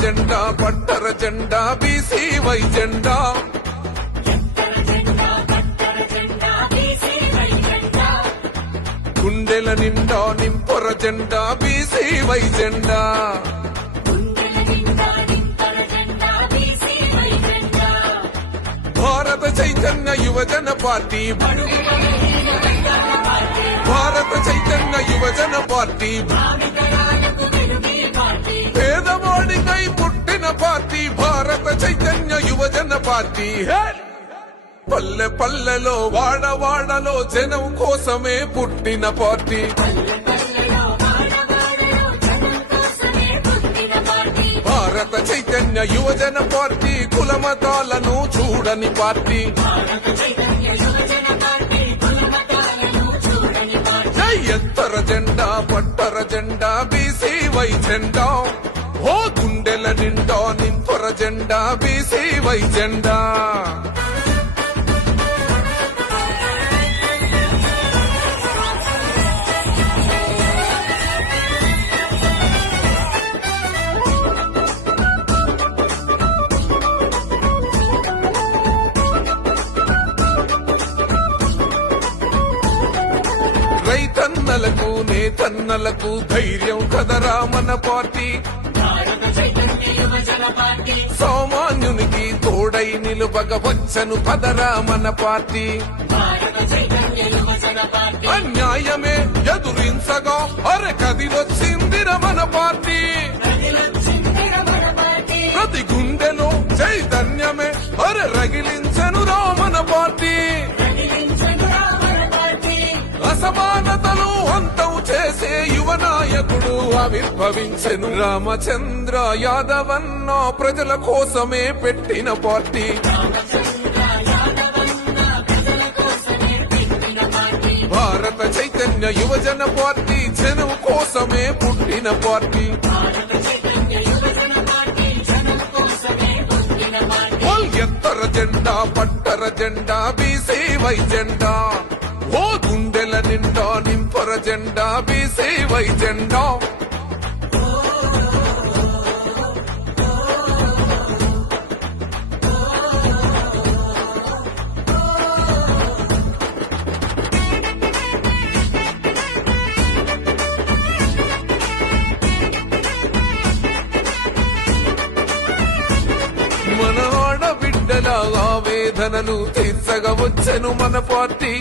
జెండా పట్టర జెండా బీసీవై జెండా గుండెల నిండా నింపొర జెండా బీసీవై జెండా భారత చైతన్య యువజన పార్టీ భారత చైతన్య యువజన పార్టీ పేదవాడికై పుట్టిన పార్టీ భారత చైతన్య యువజన పార్టీ పల్లె పల్లెలో వాడవాడలో జనం కోసమే పుట్టిన పార్టీ భారత చైతన్య యువజన పార్టీ కులమతాలను చూడని పార్టీ జై ఎత్తర జెండా పట్టర జెండా బీసీవై జెండా ఓ గుండెల నిండా నింపర జెండా బీసీవై జెండా రైతన్నలకు నేతన్నలకు ధైర్యం కదరా మన పార్టీ సామాన్యునికి తోడై నిలువగ వచ్చను కదరా మన పార్టీ అన్యాయమే ఎదురించగా అరె కదిలొచ్చిందిర మన పార్టీ ప్రతి గుండెలో చైతన్యమే అరె రగిలించనురా మన పార్టీ అసమానతలు అంతం చేసే యువ నాయకుడు ఆవిర్భవించెను రామచంద్ర యాదవన్న ప్రజల కోసమే పెట్టిన పార్టీ భారత చైతన్య యువజన పార్టీ జనం కోసమే పుట్టిన పార్టీ ఎత్తర జెండా పట్టర జెండా బీసీవై జెండా ఓ గుండెల నిండా నింపర జెండా బీసీవై జెండా మన ఆడబిడ్డల ఆవేదనలు తీర్చగా వచ్చెను మన పార్టీ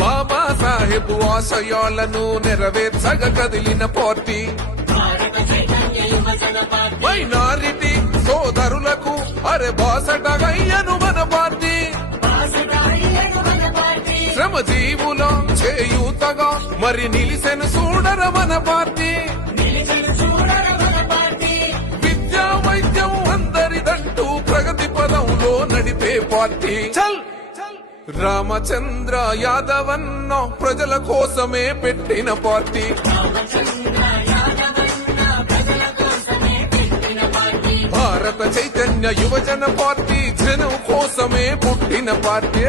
బాబా సాహెబ్ ఆశయాలను నెరవేర్చగ కదిలిన పార్టీ మైనారిటీ సోదరులకు అరె బాసటగయ్యను మన పార్టీ శ్రమజీవుల చేయూతగా మరి నిలిసెను చూడర మన పార్టీ విద్యా వైద్యం అందరిదంటూ ప్రగతి పదంలో నడిపే పార్టీ చల్ రామచంద్ర యాదవన్న ప్రజల కోసమే పెట్టిన పార్టీ భారత చైతన్య యువజన పార్టీ జనం కోసమే పుట్టిన పార్టీ